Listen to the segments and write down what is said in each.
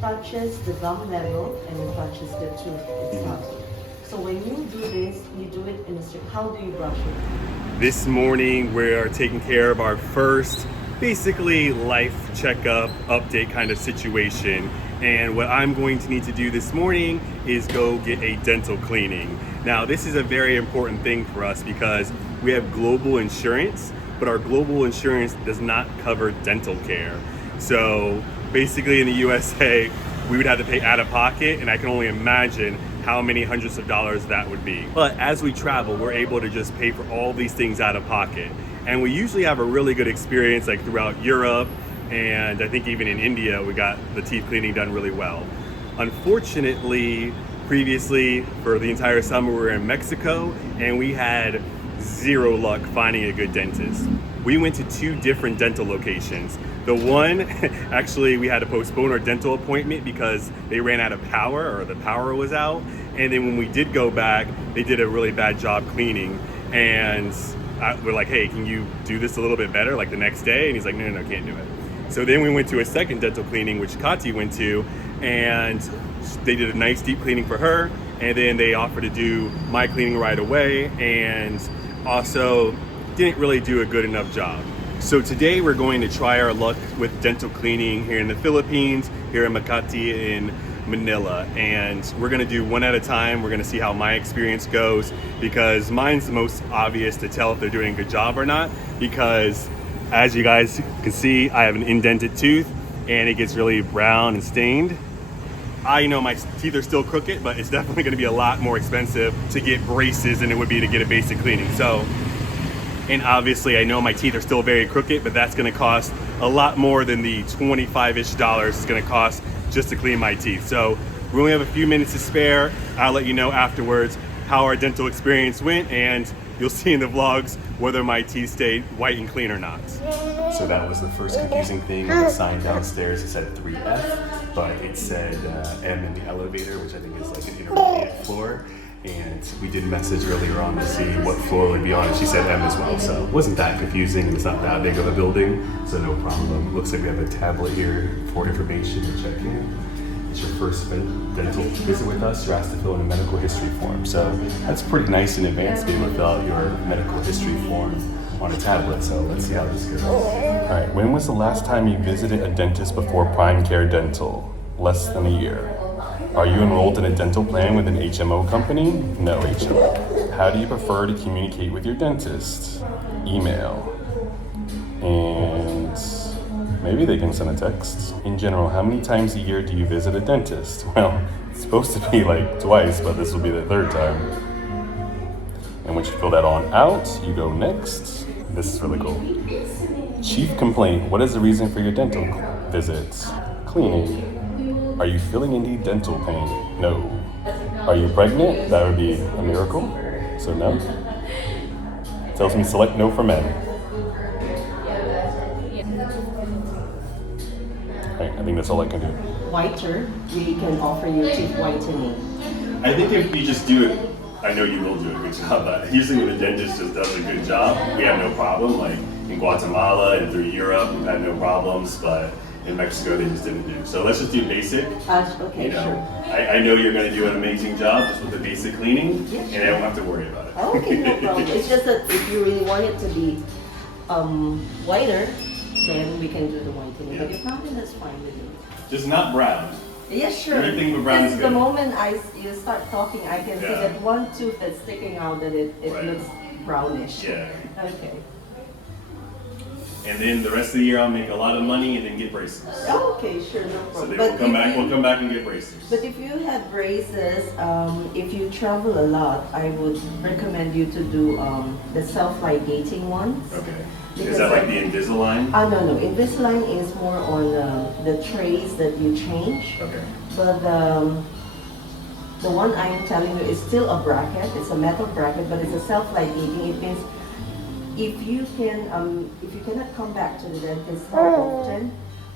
touches the gum level and it touches the tooth itself. So when you do this, you do it in a straight. How do you brush it? This morning we are taking care of our first basically life checkup update kind of situation, and what I'm going to need to do this morning is go get a dental cleaning. Now this is a very important thing for us because we have global insurance, but our global insurance does not cover dental care. So basically in the USA we would have to pay out of pocket, and I can only imagine how many hundreds of dollars that would be. But as we travel, we're able to just pay for all these things out of pocket. And we usually have a really good experience like throughout Europe, and I think even in India, we got the teeth cleaning done really well. Unfortunately, previously for the entire summer, we were in Mexico and we had zero luck finding a good dentist. We went to 2 different dental locations. The one, actually we had to postpone our dental appointment because they ran out of power, or the power was out. And then when we did go back, they did a really bad job cleaning. And we're like, hey, can you do this a little bit better, like the next day? And he's like, no, can't do it. So then we went to a second dental cleaning, which Katy went to, and they did a nice deep cleaning for her. And then they offered to do my cleaning right away, and also didn't really do a good enough job. So today we're going to try our luck with dental cleaning here in the Philippines, here in Makati in Manila, and we're gonna do one at a time. We're gonna see how my experience goes, because mine's the most obvious to tell if they're doing a good job or not, because as you guys can see, I have an indented tooth and it gets really brown and stained. I know my teeth are still crooked, but it's definitely gonna be a lot more expensive to get braces than it would be to get a basic cleaning. So, and obviously I know my teeth are still very crooked, but that's gonna cost a lot more than the $25-ish it's gonna cost just to clean my teeth. So we only have a few minutes to spare. I'll let you know afterwards how our dental experience went, and you'll see in the vlogs whether my teeth stayed white and clean or not. So that was the first confusing thing on the sign downstairs. It said 3F, but it said M in the elevator, which I think is like an intermediate floor. And we did message earlier on to see what floor it would be on, and she said M as well. So it wasn't that confusing, and it's not that big of a building, so no problem. Looks like we have a tablet here for information to check in. It's your first dental visit with us. You're asked to fill in a medical history form. So that's pretty nice in advance to be able to fill out your medical history form on a tablet. So let's see how this goes. All right, when was the last time you visited a dentist before Prime Care Dental? Less than a year. Are you enrolled in a dental plan with an HMO company? No HMO. How do you prefer to communicate with your dentist? Email. And maybe they can send a text. In general, how many times a year do you visit a dentist? Well, it's supposed to be like twice, but this will be the 3rd time. And once you fill that on out, you go next. This is really cool. Chief complaint. What is the reason for your dental visits? Cleaning. Are you feeling any dental pain? No. Are you pregnant? That would be a miracle. So no. Tells me select no for men. Right, I think that's all I can do. Whiter, we can offer you teeth whitening. I think if you just do it, I know you will do a good job, but usually when the dentist just does a good job, we have no problem. Like in Guatemala and through Europe, we've had no problems, but in Mexico they just didn't do. So let's just do basic. Okay, you know, sure. I know you're going to do an amazing job just with the basic cleaning, yeah, and I don't have to worry about it. Okay, no problem. It's just that if you really want it to be whiter, then we can do the whitening. Yeah. But if not, then that's fine with you. Just not brown. Yes, sure. Anything but brown is Because good. the moment you start talking, I can see Yeah. that one tooth that's sticking out, that it Right. looks brownish. Yeah. Okay. And then the rest of the year I'll make a lot of money and then get braces. Okay, sure, no So problem. then But we'll come back and get braces. But if you have braces, if you travel a lot, I would recommend you to do the self-ligating ones. Okay. Because Is that like the Invisalign? No. Invisalign is more on the trays that you change. Okay. But the one I'm telling you is still a bracket. It's a metal bracket, but it's a self-ligating. It means if you cannot come back to the dentist often,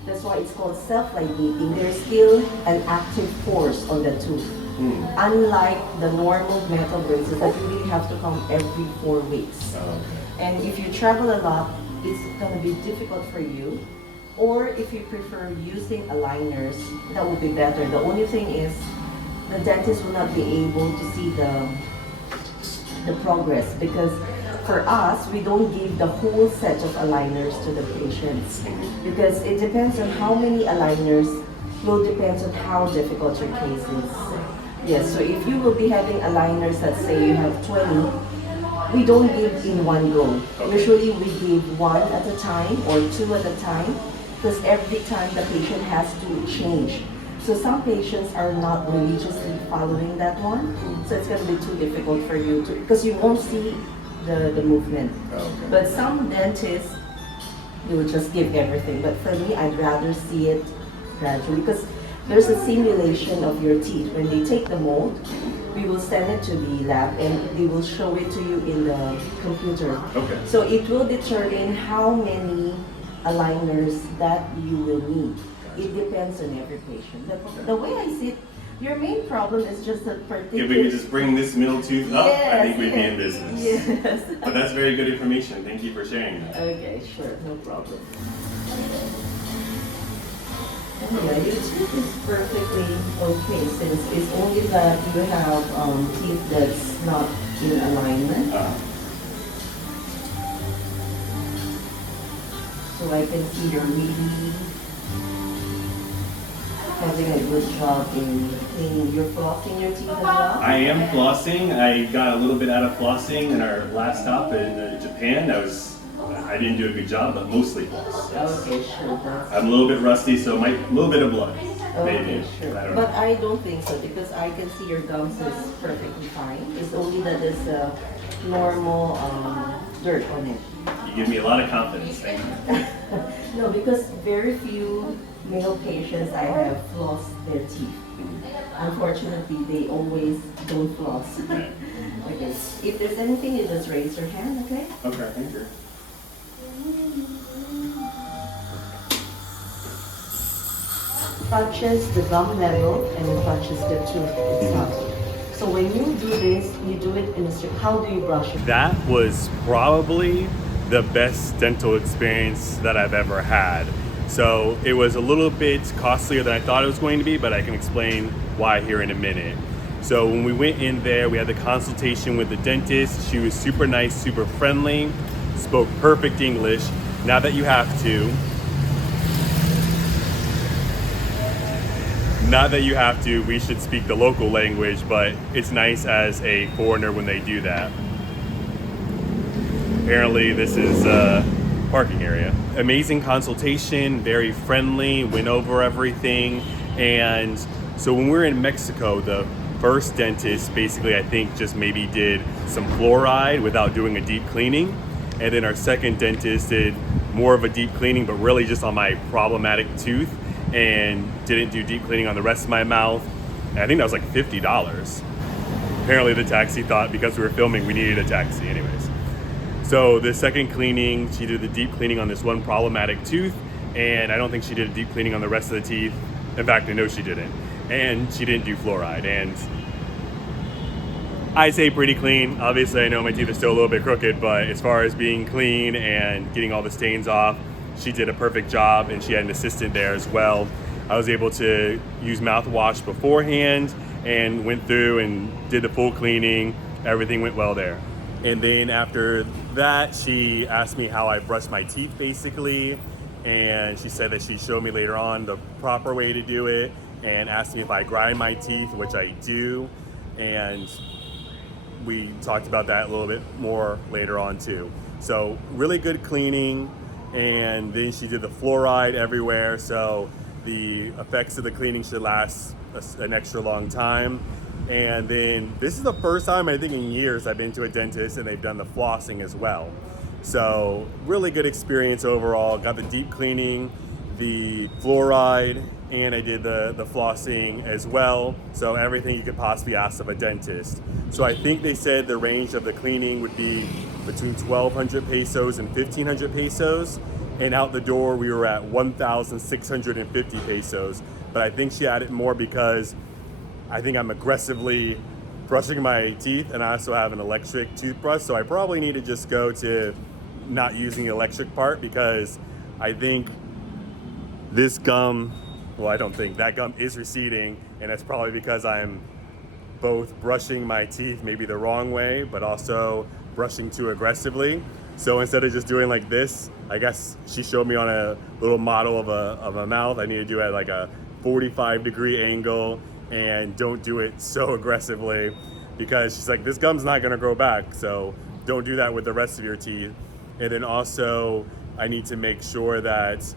that's why it's called self-ligating. There's still an active force on the tooth. Unlike the normal metal braces that you really have to come every 4 weeks. Oh, okay. And if you travel a lot, it's going to be difficult for you Or if you prefer using aligners, that would be better. The only thing is the dentist will not be able to see the progress, because for us, we don't give the whole set of aligners to the patients, because it depends on how many aligners will depend on how difficult your case is. Yes, so if you will be having aligners, let's say you have 20, we don't give in one go. Usually we give one at a time or two at a time, because every time the patient has to change. So some patients are not religiously following that one, so it's going to be too difficult for you to, because you won't see the movement. Okay. But some dentists, they will just give everything. But for me, I'd rather see it gradually, because there's a simulation of your teeth. When they take the mold, we will send it to the lab and they will show it to you in the computer. Okay. So it will determine how many aligners that you will need. It depends on every patient. The way I see it, your main problem is just a particular... If we could just bring this middle tooth up, I think we'd be in yes, business. yes. But that's very good information. Thank you for sharing that. Okay, sure, no problem. Yeah, your tooth is perfectly okay, since it's only that you have teeth that's not in alignment. So I can see you're really having a good job in cleaning. You're flossing your teeth as well? I am flossing. I got a little bit out of flossing in our last stop in Japan. I didn't do a good job, but mostly floss. Yes. Okay, sure. That's I'm a little bit rusty, so a little bit of blood. okay, Maybe. sure. I don't But know. I don't think so, because I can see your gums is perfectly fine. It's only that there's a normal dirt on it. You give me a lot of confidence. Thank you. No, because very few male patients I have flossed their teeth. Unfortunately, they always don't floss. Okay. Okay. If there's anything, you just raise your hand, okay? Okay, thank you. Touches the gum level and it touches the tooth itself. So when you do this, you do it in a strip. How do you brush it? That was probably the best dental experience that I've ever had. So it was a little bit costlier than I thought it was going to be, but I can explain why here in a minute. So when we went in there, we had the consultation with the dentist. She was super nice, super friendly, spoke perfect English. Now that you have to, not that you have to, we should speak the local language, but it's nice as a foreigner when they do that. Apparently this is a parking area. Amazing consultation, very friendly, went over everything. And so when we were in Mexico, the first dentist basically I think just maybe did some fluoride without doing a deep cleaning. And then our second dentist did more of a deep cleaning, but really just on my problematic tooth, and didn't do deep cleaning on the rest of my mouth. And I think that was like $50. Apparently the taxi thought because we were filming we needed a taxi anyways. So the second cleaning, she did the deep cleaning on this one problematic tooth, and I don't think she did a deep cleaning on the rest of the teeth. In fact, I know she didn't. And she didn't do fluoride. And I say pretty clean. Obviously I know my teeth are still a little bit crooked, but as far as being clean and getting all the stains off, she did a perfect job, and she had an assistant there as well. I was able to use mouthwash beforehand and went through and did the full cleaning. Everything went well there. And then after that, she asked me how I brush my teeth basically. And she said that she'd show me later on the proper way to do it, and asked me if I grind my teeth, which I do. And we talked about that a little bit more later on too. So really good cleaning. And then she did the fluoride everywhere, so the effects of the cleaning should last an extra long time. And then this is the first time I think in years I've been to a dentist and they've done the flossing as well. So really good experience overall. Got the deep cleaning, the fluoride, and I did the flossing as well. So everything you could possibly ask of a dentist. So I think they said the range of the cleaning would be between 1,200 pesos and 1,500 pesos. And out the door, we were at 1,650 pesos. But I think she added more because I think I'm aggressively brushing my teeth, and I also have an electric toothbrush. So I probably need to just go to not using the electric part, because I think this gum, well, I don't think that gum is receding, and that's probably because I'm both brushing my teeth maybe the wrong way, but also brushing too aggressively. So instead of just doing like this, I guess she showed me on a little model of a mouth, I need to do it at like a 45-degree angle and don't do it so aggressively, because she's like, this gum's not gonna grow back, so don't do that with the rest of your teeth. And then also, I need to make sure that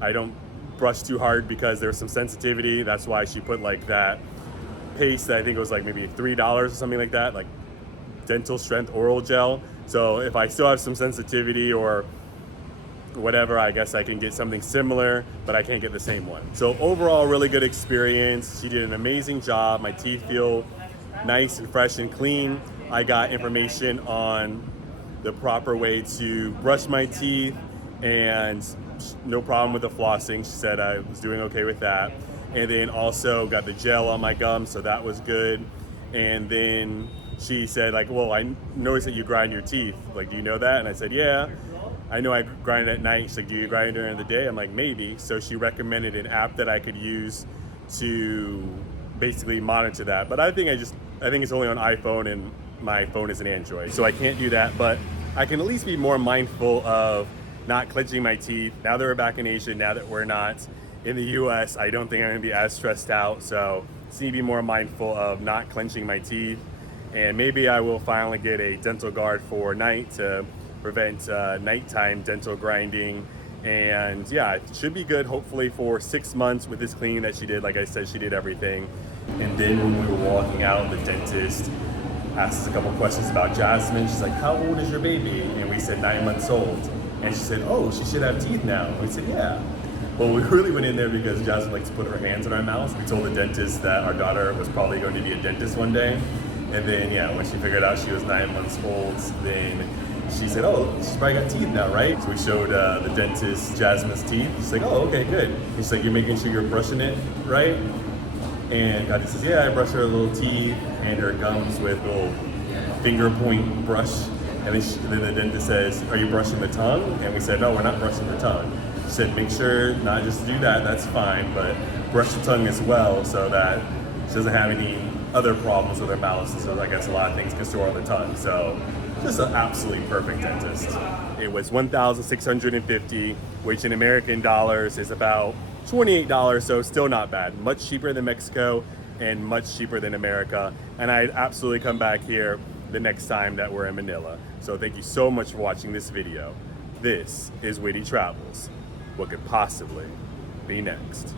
I don't brush too hard because there's some sensitivity. That's why she put like that paste that I think it was like maybe $3 or something like that, like dental strength oral gel. So if I still have some sensitivity or whatever, I guess I can get something similar, but I can't get the same one. So overall, really good experience. She did an amazing job. My teeth feel nice and fresh and clean. I got information on the proper way to brush my teeth and no problem with the flossing. She said I was doing okay with that. And then also got the gel on my gums, so that was good. And then she said like, well, I noticed that you grind your teeth. Like, do you know that? And I said, yeah. I know I grind it at night. She's like, do you grind during the day? I'm like, maybe. So she recommended an app that I could use to basically monitor that. But I think it's only on iPhone, and my phone is an Android. So I can't do that, but I can at least be more mindful of not clenching my teeth. Now that we're back in Asia, now that we're not in the US, I don't think I'm gonna be as stressed out. So just need to be more mindful of not clenching my teeth. And maybe I will finally get a dental guard for night to prevent nighttime dental grinding. And yeah, it should be good hopefully for 6 months with this cleaning that she did. Like I said, she did everything. And then when we were walking out, the dentist asked us a couple questions about Jasmine. She's like, how old is your baby? And we said 9 months old. And she said, oh, she should have teeth now. And we said, yeah. Well, we really went in there because Jasmine likes to put her hands in our mouths. We told the dentist that our daughter was probably going to be a dentist one day. And then, yeah, when she figured out she was 9 months old, then she said, oh, she's probably got teeth now, right? So we showed the dentist Jasmine's teeth. She's like, oh, okay, good. He's like, you're making sure you're brushing it, right? And Katy says, yeah, I brush her little teeth and her gums with a little finger point brush. And then the dentist says, are you brushing the tongue? And we said, no, we're not brushing the tongue. She said, make sure not just to do that, that's fine, but brush the tongue as well so that she doesn't have any other problems with her mouth. So I guess a lot of things can store on the tongue. So just an absolutely perfect dentist. It was $1,650, which in American dollars is about $28, so still not bad. Much cheaper than Mexico and much cheaper than America. And I'd absolutely come back here the next time that we're in Manila. So thank you so much for watching this video. This is WITY Travels. What could possibly be next?